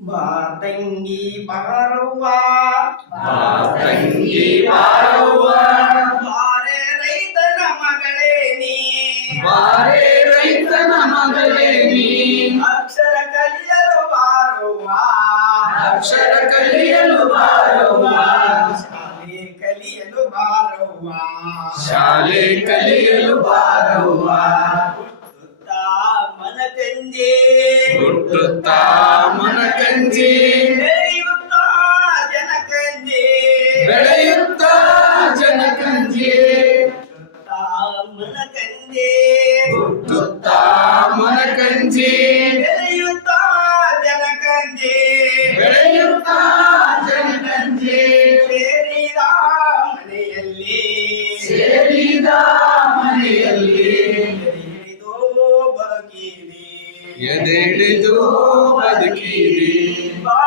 ಬಾ ತಂಗಿ ಬಾರವ್ವ ತಂಗಿ ಬಾರವ್ವ ಬಾರೆ ರೈತನ ಮಗಳೇ ನೀ ಬಾರೆ ರೈತನ ಮಗಳೇ ನೀ ಅಕ್ಷರ ಕಲಿಯಲು ಬಾರವ್ವ ಅಕ್ಷರ ಕಲಿಯಲು ಬಾರವ್ವ ಶಾಲೆ ಕಲಿಯಲು ಬಾರವ್ವ ಶಾಲೆ ಕಲಿಯಲು ಬಾರವ್ವ ಹುಟ್ಟುತ್ತಾ ಮನಕಂಜೆ ಹುಟ್ಟುತ್ತಾ ಮನಕಂಜಿ ಬೆಳೆಯುತ್ತಾ ಜನಕಂಜೆ ಬೆಳೆಯುತ್ತಾ ಜನಕಂಜಿ ಹುಟ್ಟುತ್ತಾ ಮನಕಂಜೆ ಹುಟ್ಟುತ್ತಾ ಮನಕಂಜಿ ಬೆಳೆಯುತ್ತಾ ಜನಕಂಜೆ ಬೆಳೆಯುತ್ತಾ ಜನಕಂಜಿ ಸೇರಿದ ಮನೆಯಲ್ಲಿ ಸೇರಿದ ಮನೆಯಲ್ಲಿ ಹಿಡಿದು ಬದುಕಿರಿ ಎದೆಳಿದು ಬದುಕಿರಿ ಬಾ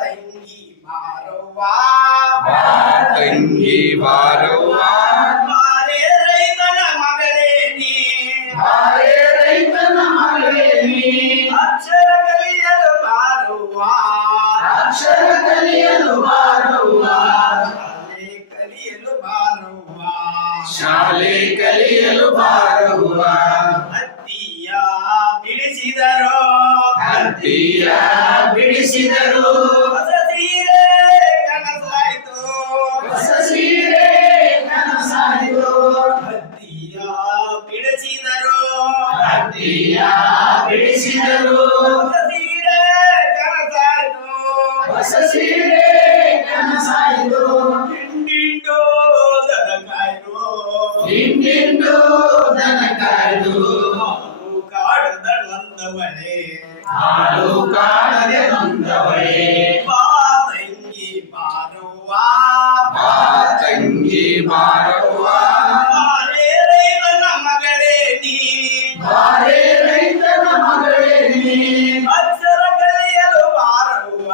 ತಂಗಿ ಬಾರವ್ವ ಬಾ ತಂಗಿ ಬಾರವ್ವ ಬಾರೆ ರೈತನ ಮಗಳೇ ನೀ ಬಾರೆ ರೈತನ ಮಗಳೇ ನೀ ಅಕ್ಷರ ಕಲಿಯಲು ಬಾರವ್ವ ಅಕ್ಷರ ಕಲಿಯಲು ಬಾರವ್ವ ಶಾಲೆ ಕಲಿಯಲು ಬಾರವ್ವ ಶಾಲೆ ಕಲಿಯಲು ಬಾರವ್ವ ಹತ್ತಿಯ ಬಿಡಿಸಿದರೋ ಹತ್ತಿಯ ಬಿಡಿಸಿದರು ಹೊಸ ಸೀರೆ ಕನಸಾಯ್ತು ಹೊಸ ಸೀರೆ ಕನಸಾಯಿತು ಹತ್ತಿಯ ಬಿಡಿಸಿದರೋ ಹತ್ತಿಯ ಬಿಡಿಸಿದರು ಹೊಸ ಸೀರೆ ಕನಸಾಯ್ತು ಹೊಸ ಸೀರೆ ಕನಸಾಯಿತು ಹಿಂಡಿಂಡು ದನಕಾಯ್ತು ಹಿಂದಿಂಡು ದನ ಕಾಯ್ದು ಹಾಲು ಕಾಡದ ನೊಂದವಳೆ ಹಾಲು ಕಾಣದೆ ನೊಂದವಳೆ ಬಾ ತಂಗಿ ಬಾರವ್ವ ಬಾ ತಂಗಿ ಬಾರವ್ವ ಬಾರೆ ರೈತನ ಮಗಳೇ ನೀ ಬಾರೆ ರೈತನ ಮಗಳೇ ನೀ ಅಕ್ಷರ ಕಲಿಯಲು ಬಾರವ್ವ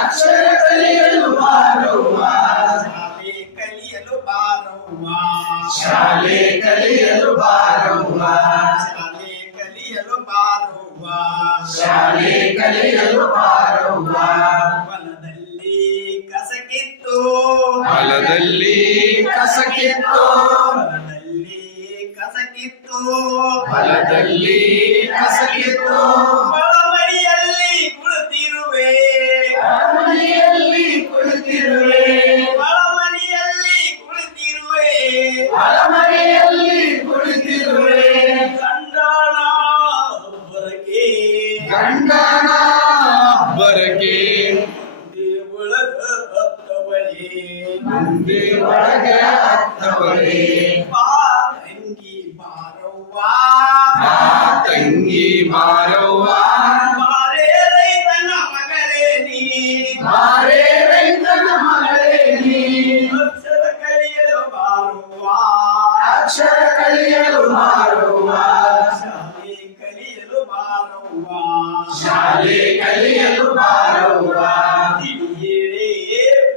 ಅಕ್ಷರ ಕಲಿಯಲು ಬಾರವ್ವ ಶಾಲೆ ಕಲಿಯಲು ಬಾರವ್ವ ಶಾಲೆ ಕಲಿಯಲು ಬಾರವ್ವ ಶಾಲೆ ಕಲಿಯಲು ಬಾರವ್ವ ಶಾಲೆ ಕಲಿಯಲು ಬಾರವ್ವ ಹೊಲದಲ್ಲಿ ಕಸಕಿತ್ತು ಹೊಲದಲ್ಲಿ ಕಸಕಿತ್ತು ಹೊಲದಲ್ಲಿ ಕಸಕಿತ್ತು ಹೊಲದಲ್ಲಿ ಕಸಕಿತ್ತು ಒಳಮಡಿಯಲ್ಲಿ ಕುಳಿತಿರುವೆ ಮನೆಯಲ್ಲಿ ಕುಳಿತಿರುವೆ ಒಳಮಡಿಯಲ್ಲಿ ಕುಳಿತಿರುವೆ ಹೊಲಮನೆಯಲ್ಲಿ ಕುಳಿತಿರುವೆ ಗಂಡನ ಒಬ್ಬರಕ್ಕೆ ಗಂಡನ ಬರಕೆ ಒಳಗ ಹತ್ತವಳೆ ಮುಂದೆ ಒಳಗೆ ಹತ್ತವಳೆ ಬಾ ತಂಗಿ ಬಾರವ್ವ ಆ ತಂಗಿ ಬಾರವ್ವ ಬಾರೆ ರೈತನ ಮಗಳೇ ನೀ ಬಾರೆ ರೈತನ ಮಗಳೇ ನೀ ಅಕ್ಷರ ಕಲಿಯಲು ಬಾರವ್ವ ಅಕ್ಷರ ಕಲಿಯಲು ಬಾರವ್ವ ಶಾಲೆ ಕಲಿಯಲು ಬಾರವ್ವ ಶಾಲೆ ಕಲಿಯಲು ಬಾರವ್ವ ತಿಳಿಯೇಳೆ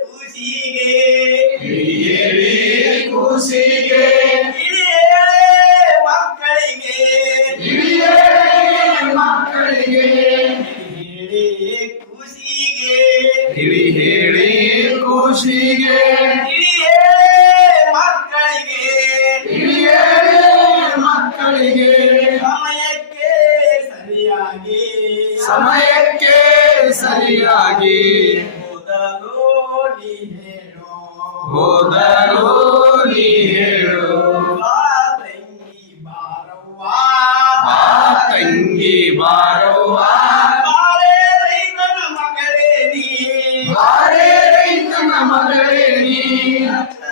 ಖುಷಿಗೆ ಹೇಳಿ ಕೂಸಿಗೆ ತಿಳಿಯೇಳೆ ಮಕ್ಕಳಿಗೆ ಹಿರಿಯೇ ಮಕ್ಕಳಿಗೆ ತಿಳಿಯೇಳೆ ಖುಷಿಗೆ ಹಿಡಿ ಹೇಳಿ ಕೂಸಿಗೆ ತಿಳಿಯೇಳೆ ಮಕ್ಕಳಿಗೆ ಹಿರಿಯೇ ಮಕ್ಕಳಿಗೆ ಸಮಯಕ್ಕೆ ಸರಿಯಾಗಿ ಸಮಯಕ್ಕೆ ಸರಿಯಾಗಿ ಓದಲು ನೀ ಹೇಳು ಹೋದರು ನೀ ಹೇಳು ಬಾ ತಂಗಿ ಬಾರವ್ವ ಆ ತಂಗಿ ಬಾರವ್ವ ಬಾರೆ ರೈತನ ಮಗಳೇ ನೀ ಬಾರೆ ರೈತನ ಮಗಳೇ ನೀ ಅಕ್ಷರ